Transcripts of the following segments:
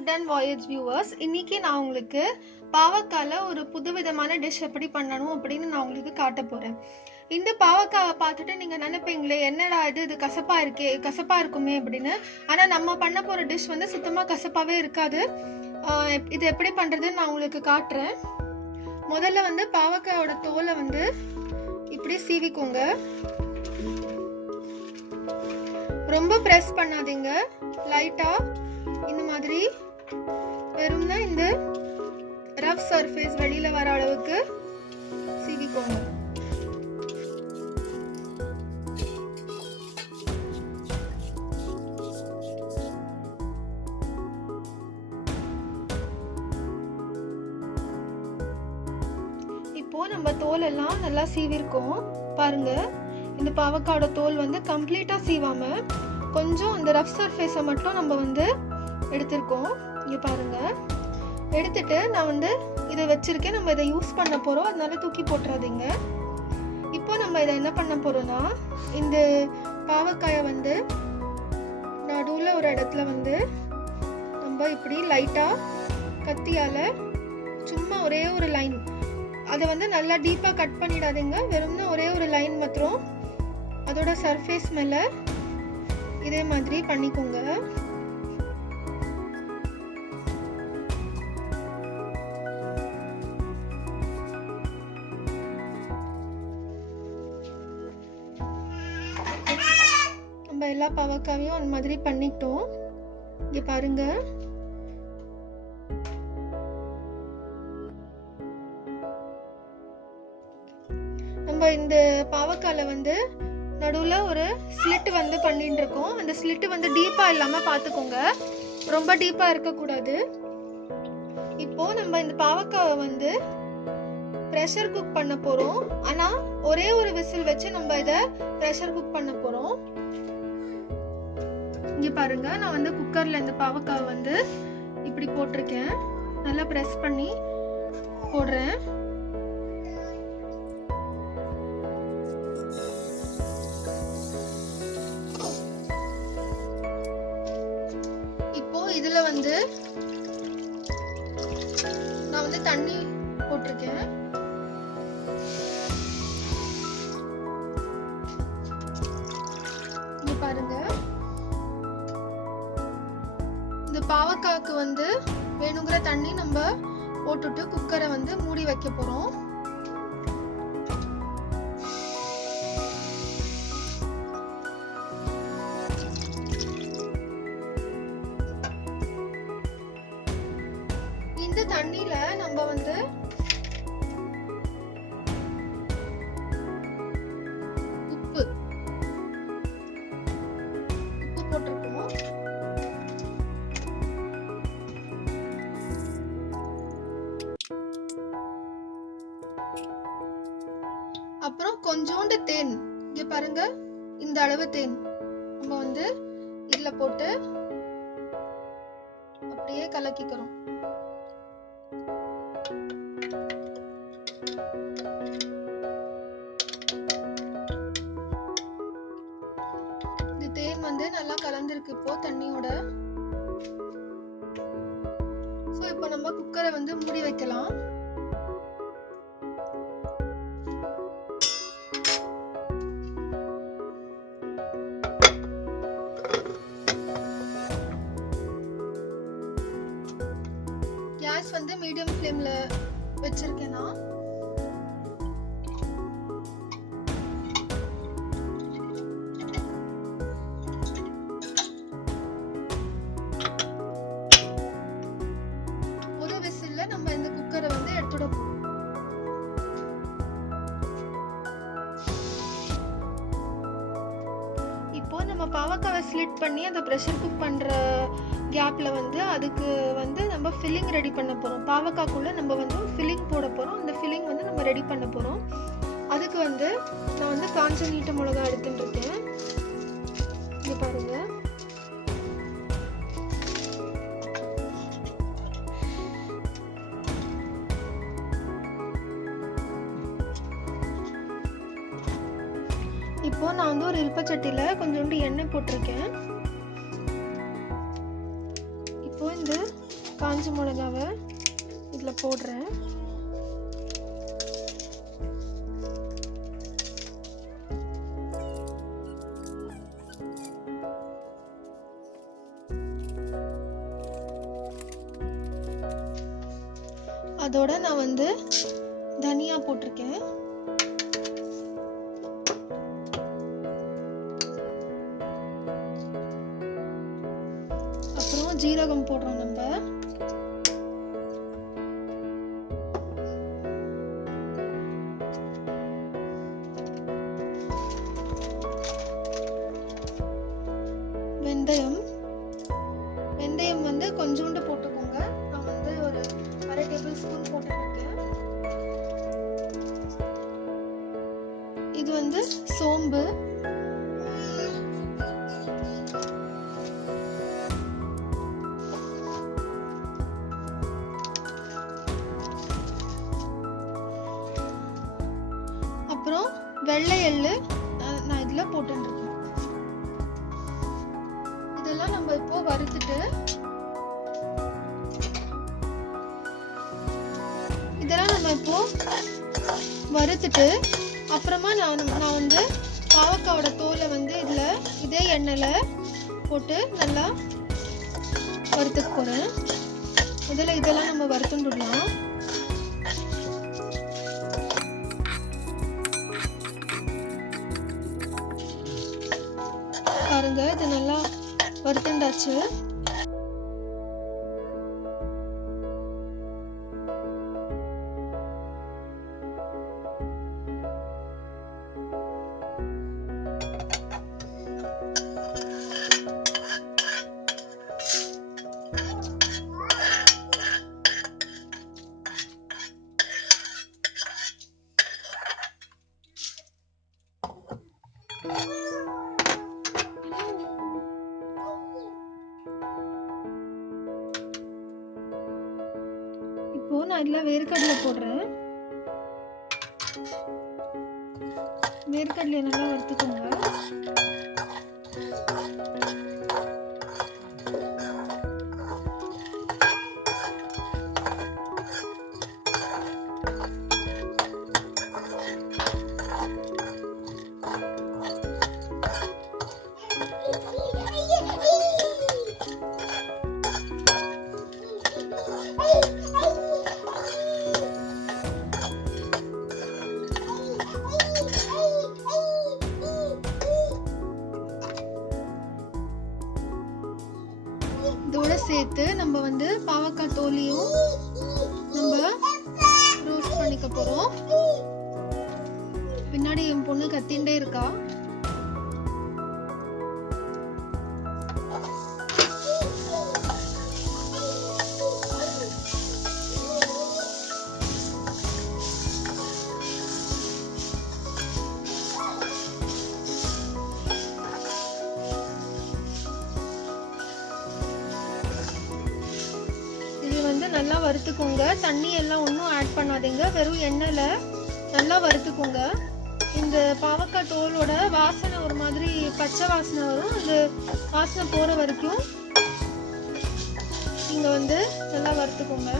Food and voyage viewers. இன்னைக்கு நான் உங்களுக்கு பாவக்கால ஒரு புதுவிதமான டிஷ் எப்படி பண்ணணும் அப்படின்னு நான் உங்களுக்கு காட்ட போறேன். இந்த பாவக்காவை பார்த்துட்டு நீங்க நினைப்பீங்களே, என்னடா இது கசப்பா இருக்குமே அப்படின்னு. ஆனா நம்ம பண்ண போற டிஷ் வந்து சுத்தமா கசப்பாவே இருக்காது. இது எப்படி பண்றதுன்னு நான் உங்களுக்கு காட்டுறேன். முதல்ல வந்து பாவக்காயோட தோலை வந்து இப்படி சீவிக்கோங்க. ரொம்ப பிரஸ் பண்ணாதீங்க, லைட்டா இந்த மாதிரி வெறும்னா இந்த ரஃப் சர்ஃபேஸ் வெளியில வர அளவுக்கு சீவிக்கோங்க. இப்போ நம்ம தோல் எல்லாம் நல்லா சீவிருக்கோம் பாருங்க. இந்த பாவக்காயோட தோல் வந்து கம்ப்ளீட்டா சீவாம கொஞ்சம் அந்த ரஃப் சர்ஃபேஸை மட்டும் நம்ம வந்து எடுத்திருக்கோம். இங்க பாருங்க. எடுத்துட்டு நான் வந்து இதை வச்சிருக்கேன். நம்ம இதை யூஸ் பண்ண போறோம், அதனால தூக்கி போட்டுறாதீங்க. இப்போ நம்ம இதை என்ன பண்ண போறோம்னா, இந்த பாவக்காயை வந்து நடுவுல ஒரு இடத்துல வந்து நம்ம இப்படி லைட்டா கத்தியால சும்மா ஒரே ஒரு லைன், அதை வந்து நல்லா டீப்பா கட் பண்ணிடாதீங்க, வெறும்னா ஒரே ஒரு லைன் மாத்திரம் அதோட சர்ஃபேஸ் மேல இதே மாதிரி பண்ணிக்கோங்க. நம்ம எல்லா பாவக்காவையும் அந்த மாதிரி பண்ணிட்டோம். இங்க பாருங்க. நம்ம இந்த பாவக்கால வந்து நடுவுல ஒரு ஸ்லிட் வந்து பண்ணிட்டு இருக்கோம். அந்த ஸ்லிட் வந்து டீப்பா இல்லாம பாத்துக்கோங்க, ரொம்ப டீப்பா இருக்க கூடாது. இப்போ நம்ம இந்த பாவக்காவை வந்து பிரஷர் குக் பண்ண போறோம். ஆனா ஒரே ஒரு விசில் வச்சு நம்ம இத பிரஷர் குக் பண்ண போறோம். இங்க பாருங்க, நான் வந்து குக்கர்ல இந்த பாவக்காவை வந்து இப்படி போட்டிருக்கேன். நல்லா பிரஸ் பண்ணி போடுறேன். இதுல வந்து நான் வந்து தண்ணி போட்டிருக்கேன். இங்க பாருங்க. இந்த பாவக்காய்க்கு வந்து வேணுங்கிற தண்ணி நம்ம போட்டுட்டு குக்கரை வந்து மூடி வைக்க போறோம். இந்த தண்ணியில நம்ம வந்து உப்பு போட்டிருக்கோம். அப்புறம் கொஞ்சோண்டு தேன், இங்க பாருங்க, இந்த அளவு தேன் நம்ம வந்து இதுல போட்டு அப்படியே கலக்கிக்கிறோம். தேன் வந்து நல்லா கலந்திருக்கு இப்போ தண்ணியோட. சோ இப்போ நம்ம குக்கரை வந்து மூடி வைக்கலாம். கேஸ் வந்து மீடியம் ஃப்ளேம்ல வச்சிருக்கேனா. நம்ம இந்த குக்கரை வந்து எடுத்துட போறோம். இப்போ நம்ம பாவக்காவை ஸ்லிட் பண்ணி அந்த பிரஷர் குக் பண்ற கேப்ல வந்து அதுக்கு வந்து நம்ம ஃபில்லிங் ரெடி பண்ண போறோம். பாவக்காக்குள்ள நம்ம வந்து ஃபில்லிங் போட போறோம். அந்த ஃபில்லிங் வந்து நம்ம ரெடி பண்ண போறோம். அதுக்கு வந்து நான் வந்து காஞ்ச நீட்ட மிளகாய் எடுத்துட்டு இருக்கேன். இங்க பாருங்க. இப்போ நான் வந்து ஒரு இல்பச்சட்டில கொஞ்சோண்டு எண்ணெய் போட்டிருக்கேன். இப்போ இந்த காஞ்ச மிளகாவை இதில் போடுறேன். அதோட நான் வந்து தனியா போட்டிருக்கேன். அப்புறம் ஜீரகம் போடுறோம் நம்ம. வெந்தயம் வந்து கொஞ்சோண்டு போட்டுக்கோங்க. நான் வந்து ஒரு 1/2 டேபிள் ஸ்பூன் போட்டுருக்கேன். இது வந்து சோம்பு, அப்புறம் வெள்ளை எள்ளு நான் இதுல போட்டுருக்கேன். இதெல்லாம் நம்ம இப்போ வறுத்துட்டு அப்புறமா நான் வந்து பாவக்காயோட தோலை வந்து இதே எண்ணெயில போட்டு நல்லா வறுத்துக்க போறேன். முதல்ல இதெல்லாம் நம்ம வறுத்துடலாம். பாருங்க, இது நல்லா வறுத்துண்டாச்சு. இப்போ நான் இதுல வேர்க்கடலை போடுறேன். வேர்க்கடலை நல்லா வறுத்துக்கோங்க. இதோட சேர்த்து நம்ம வந்து பாவக்காய் தோலியும் நம்ம ரோஸ்ட் பண்ணிக்க போறோம். பின்னாடி என் பொண்ணு கத்திண்டே இருக்கா. நல்லா வறுத்துக்கோங்க. தண்ணி எல்லாம் ஒன்றும் ஆட் பண்ணாதீங்க. வெறும் எண்ணெயில நல்லா வறுத்துக்கோங்க. இந்த பாவக்காய் தோலோட வாசனை ஒரு மாதிரி பச்சை வாசனை வரும். அந்த வாசனை போற வரைக்கும் நீங்க வந்து நல்லா வறுத்துக்கோங்க.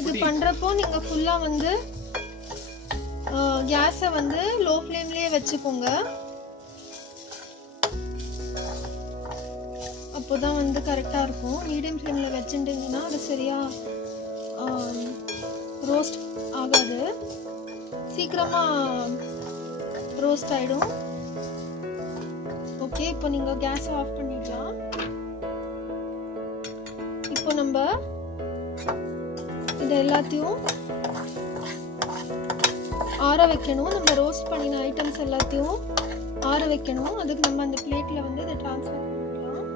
இது பண்றப்போ நீங்க ஃபுல்லா வந்து கேஸை வந்து லோ ஃப்ளேம்லயே வச்சுக்கோங்க. அப்போதான் வந்து கரெக்டா இருக்கும். மீடியம் ஃப்ளேம்ல வச்சுட்டீங்கன்னா அது சரியா ரோஸ்ட் ஆகாது, சீக்கிரமா ரோஸ்ட் ஆயிடும். ஓகே, இப்போ நீங்க கேஸை ஆஃப் பண்ணிடலாம். இப்போ நம்ம இது எல்லாத்தையும் ஆற வைக்கணும். நம்ம ரோஸ்ட் பண்ணின ஐட்டம்ஸ் எல்லாத்தையும் ஆற வைக்கணும். அதுக்கு நம்ம அந்த பிளேட்ல வந்து இதை ட்ரான்ஸ்ஃபர் பண்ணிடலாம்.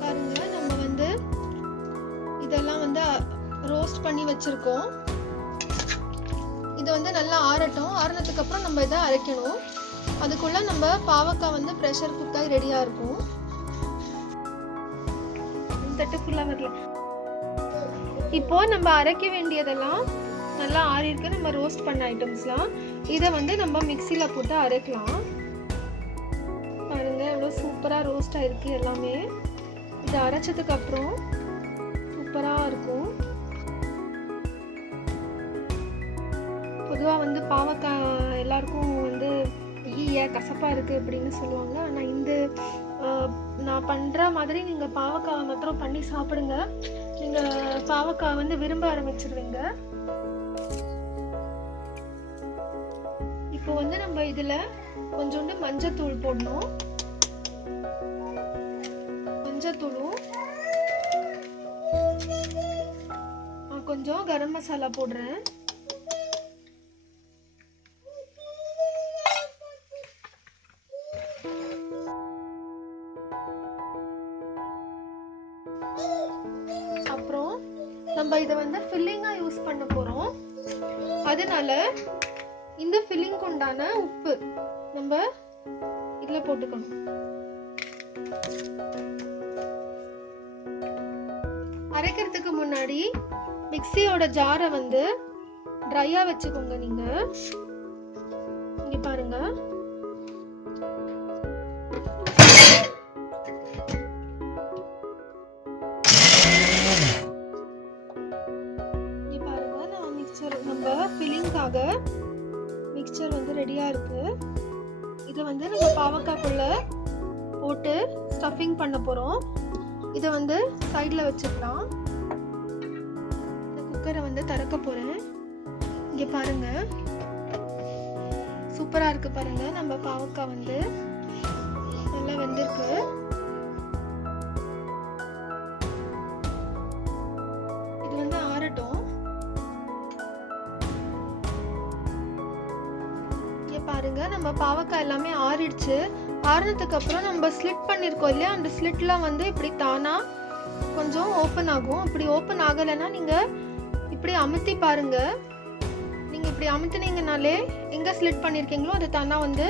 பாருங்க, நம்ம வந்து இதெல்லாம் வந்து ரோஸ்ட் பண்ணி வச்சிருக்கோம். இது வந்து நல்லா ஆறட்டும். ஆறுனதுக்கு அப்புறம் நம்ம இதை அரைக்கணும். அதுக்குள்ள நம்ம பாவக்காய் வந்து ப்ரெஷர் குக்காய் ரெடியா இருக்கும். தட்டு ஃபுல்லா வரல. இப்போ நம்ம அரைக்க வேண்டியதெல்லாம் நல்லா ஆறி இருக்கு. நம்ம ரோஸ்ட் பண்ண ஐட்டம்ஸ்லாம் இதை வந்து நம்ம மிக்சியில் போட்டு அரைக்கலாம். பாருங்க எவ்வளோ சூப்பராக ரோஸ்ட் ஆயிருக்கு எல்லாமே. இதை அரைச்சதுக்கு அப்புறம் சூப்பராக இருக்கும். பொதுவாக வந்து பாவக்காய் எல்லாருக்கும் வந்து கசப்பாக இருக்குது அப்படின்னு சொல்லுவாங்க. ஆனால் இந்த நான் பண்ணுற மாதிரி நீங்கள் பாவக்காய் மாத்திரம் பண்ணி சாப்பிடுங்க. நீங்கள் பாவக்காய் வந்து விரும்ப ஆரம்பிச்சிருவீங்க. இப்போ வந்து நம்ம இதில் கொஞ்சோண்டு மஞ்சத்தூள் போடணும். மஞ்சத்தூளும் கொஞ்சம் கரம் மசாலா போடுறேன். அப்புறம் நம்ம இதை வந்து ஃபில்லிங்கா யூஸ் பண்ண போறோம். அதனால இந்த ஃபில்லிங் உண்டான உப்பு நம்ம இதுல போட்டுக்கணும். அரைக்கிறதுக்கு முன்னாடி மிக்ஸியோட ஜாரை வந்து ட்ரையா வச்சுக்கோங்க. நீங்க இங்க பாருங்க, நம்ம ஃபில்லிங்காக மிக்சர் வந்து ரெடியா இருக்கு. இதை வந்து நம்ம பாவக்காய்க்குள்ள போட்டு ஸ்டஃபிங் பண்ண போறோம். இதை வந்து சைட்ல வச்சுக்கலாம். குக்கரை வந்து திறக்க போறேன். இங்க பாருங்க சூப்பரா இருக்கு பாருங்க. நம்ம பாவக்காய் வந்து நல்லா வெந்திருக்கு. இது வந்து ஆறட்டும். பாருங்க நம்ம பாவக்காய் எல்லாமே ஆறிடுச்சு. ஆறினதுக்கு அப்புறம் நம்ம ஸ்லிட் பண்ணிருக்கோம் இல்லையா, அந்த ஸ்லிட்லாம் வந்து இப்படி தானா கொஞ்சம் ஓப்பன் ஆகும். அப்படி ஓப்பன் ஆகலைன்னா நீங்க இப்படி அமுத்தி பாருங்க. நீங்க இப்படி அமுத்தினீங்கனாலே எங்க ஸ்லிட் பண்ணிருக்கீங்களோ அது தானா வந்து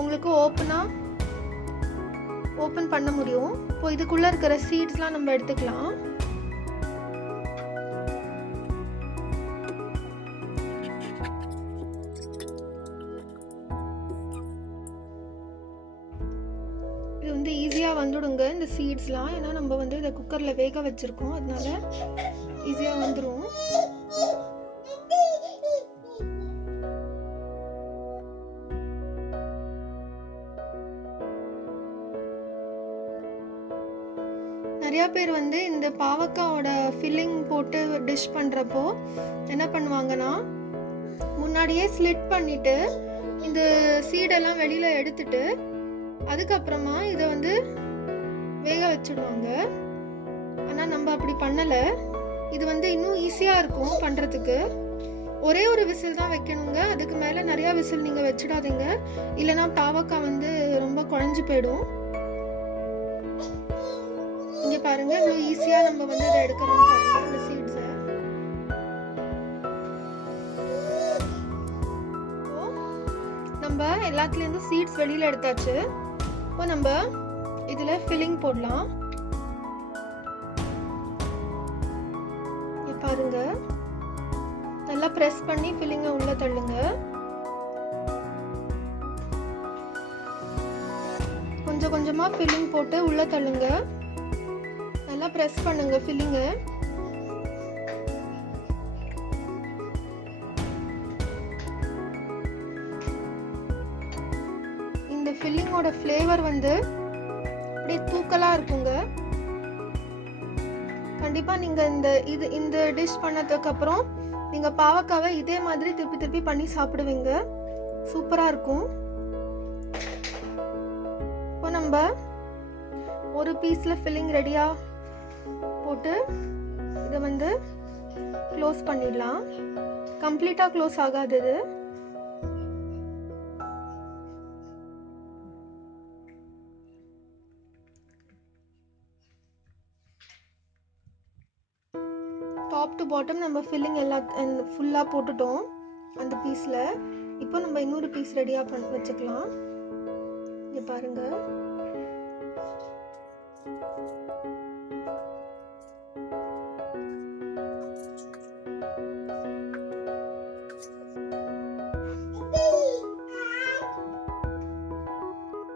உங்களுக்கு ஓப்பன் பண்ண முடியும். இப்போ இதுக்குள்ள இருக்கிற சீட்ஸ்லாம் நம்ம எடுத்துக்கலாம். இது வந்து ஈஸியா வந்துடுங்க இந்த சீட்ஸ்லாம். ஏன்னா நம்ம வந்து இதை குக்கர்ல வேக வச்சிருக்கோம், அதனால ஈஸியா வந்துடும். நிறைய பேர் வந்து இந்த பாவக்காயோட ஃபில்லிங் போட்டு டிஷ் பண்றப்போ என்ன பண்ணுவாங்கன்னா, முன்னாடியே ஸ்லிட் பண்ணிட்டு இந்த சீடெல்லாம் வெளியில எடுத்துட்டு அதுக்கப்புறமா இதை வந்து வேக வச்சிடுவாங்க. ஆனா நம்ம அப்படி பண்ணல. இது வந்து இன்னும் ஈஸியா இருக்கும் பண்றதுக்கு. ஒரே ஒரு விசில் தான் வைக்கணுங்க. அதுக்கு மேல நிறைய விசில் நீங்க வச்சிடாதீங்க, இல்லைன்னா பாவக்காய் வந்து ரொம்ப குழஞ்சு போயிடும். இங்க பாருங்க இவ்வளவு ஈஸியா நம்ம வந்து இதை எடுக்கிறோம் பாருங்க இந்த சீட்ஸ. நம்ம எல்லாத்துல இருந்து சீட்ஸ் வெளியில எடுத்தாச்சு. இப்போ நம்ம இதுல ஃபில்லிங் போடலாம். பாருங்க நல்லா பிரஸ் பண்ணி ஃபில்லிங்க உள்ள தள்ளுங்க. கொஞ்சம் கொஞ்சமா ஃபில்லிங் போட்டு உள்ள தள்ளுங்க. நல்லா பிரஸ் பண்ணுங்க ஃபில்லிங்க. இந்த ஃபில்லிங்கோட ஃப்ளேவர் வந்து அப்படியே தூக்கலா இருக்குங்க. கண்டிப்பா நீங்க இந்த டிஷ் பண்ணதுக்கு அப்புறம் நீங்க பாவக்காவை இதே மாதிரி திருப்பி திருப்பி பண்ணி சாப்பிடுவீங்க. சூப்பரா இருக்கும். இப்போ நம்ம ஒரு பீஸ்ல ஃபில்லிங் ரெடியா போட்டு இதை வந்து க்ளோஸ் பண்ணிடலாம். கம்ப்ளீட்டா க்ளோஸ் ஆகாது இது. டாப் டு பாட்டம் நம்ம ஃபில்லிங் ஃபுல்லாக போட்டுட்டோம் அந்த பீஸில். இப்போ நம்ம இன்னொரு பீஸ் ரெடியாக வச்சுக்கலாம். இங்க பாருங்க.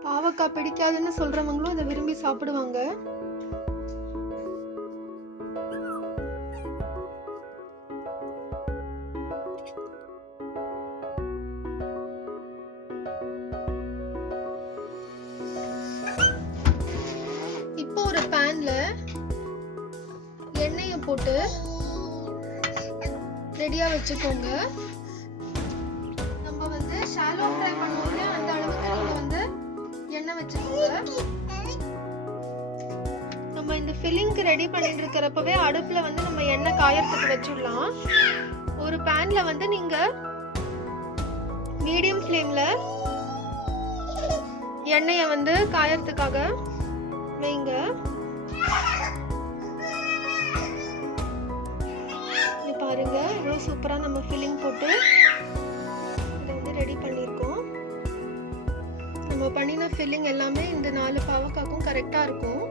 பாவக்காய் பிடிக்காதுன்னு சொல்றவங்களும் இதை விரும்பி சாப்பிடுவாங்க. இப்போ ஒரு பேன்ல எண்ணெயை போட்டு ரெடியா வச்சுக்கோங்க. நம்ம வந்து ஷாலோ ஃப்ரை பண்ணுவோம்ல, அந்த அளவுக்கு நீங்க வந்து எண்ணெய் வச்சுக்கோங்க. நம்ம இந்த ஃபில்லிங்க்கு ரெடி பண்ணிட்டு இருக்கிறப்பவே அடுப்புல வந்து நம்ம எண்ணெய் காயறதுக்கு வச்சிடலாம். ஒரு பேன்ல வந்து நீங்க மீடியம் ஃப்ளேம்ல எண்ணெயை வந்து காயறதுக்காக வைங்க. இது பாருங்க, இவ்வளவு சூப்பரா நம்ம ஃபில்லிங் போட்டு இதை வந்து ரெடி பண்ணியிருக்கோம். நம்ம பண்ணின ஃபில்லிங் எல்லாமே இந்த 4 பாவக்காய்க்கும் கரெக்டா இருக்கும்.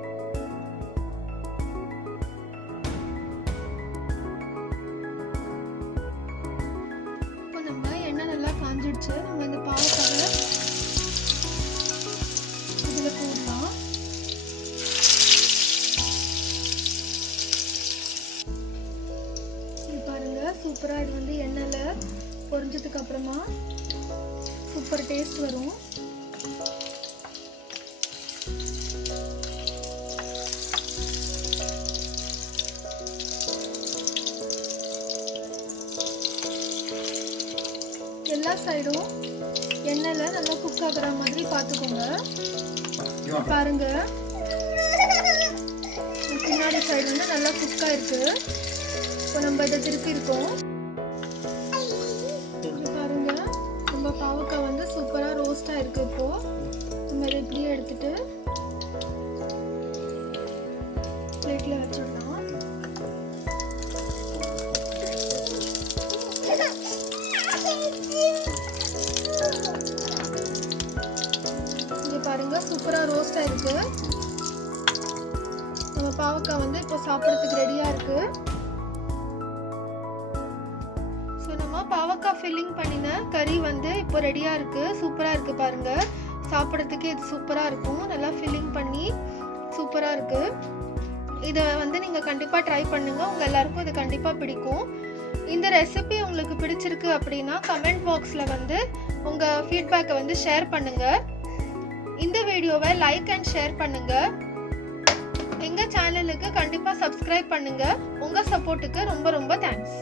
இப்போ நம்ம எண்ணெய் நல்லா காஞ்சிடுச்சு. நம்ம இந்த பாவக்காயை இதுல போடலாம். இது பாருங்க, சூப்பரா இது வந்து எண்ணெயில பொரிஞ்சதுக்கு அப்புறமா சூப்பர் டேஸ்ட் வரும். எல்லா சைடும் எண்ணெயில நல்லா குக் ஆகுற மாதிரி பார்த்துக்கோங்க. பாருங்க, பின்னாடி சைடு வந்து நல்லா குக் ஆயிருக்கு. இப்போ நம்ம இதை திருப்பி இருக்கோம். பாருங்க, நம்ம பாவக்காய் வந்து சூப்பரா ரோஸ்ட் ஆயிருக்கு. இப்போ நம்ம இதை இப்படியே எடுத்துட்டு பிளேட்ல வச்சிடலாம். பாருங்க, சூப்பரா ரோஸ்ட் ஆயிருக்கு. நம்ம பாவக்காய் வந்து இப்போ சாப்பிடறதுக்கு ரெடியா இருக்கு. ஸோ நம்ம பாவக்காய் ஃபில்லிங் பண்ணின கறி வந்து இப்போ ரெடியா இருக்கு. சூப்பரா இருக்கு பாருங்க. சாப்பிடறதுக்கு இது சூப்பரா இருக்கும். நல்லா ஃபில்லிங் பண்ணி சூப்பரா இருக்கு. இதை வந்து நீங்க கண்டிப்பா ட்ரை பண்ணுங்க. உங்க எல்லாருக்கும் இது கண்டிப்பா பிடிக்கும். இந்த ரெசிபி உங்களுக்கு பிடிச்சிருக்கு அப்படின்னா கமெண்ட் பாக்ஸ்ல வந்து உங்க ஃபீட்பேக்கை வந்து ஷேர் பண்ணுங்க. இந்த வீடியோவை லைக் அண்ட் ஷேர் பண்ணுங்க. எங்க சேனலுக்கு கண்டிப்பா சப்ஸ்கிரைப் பண்ணுங்க. உங்க சப்போர்ட்டுக்கு ரொம்ப ரொம்ப தேங்க்ஸ்.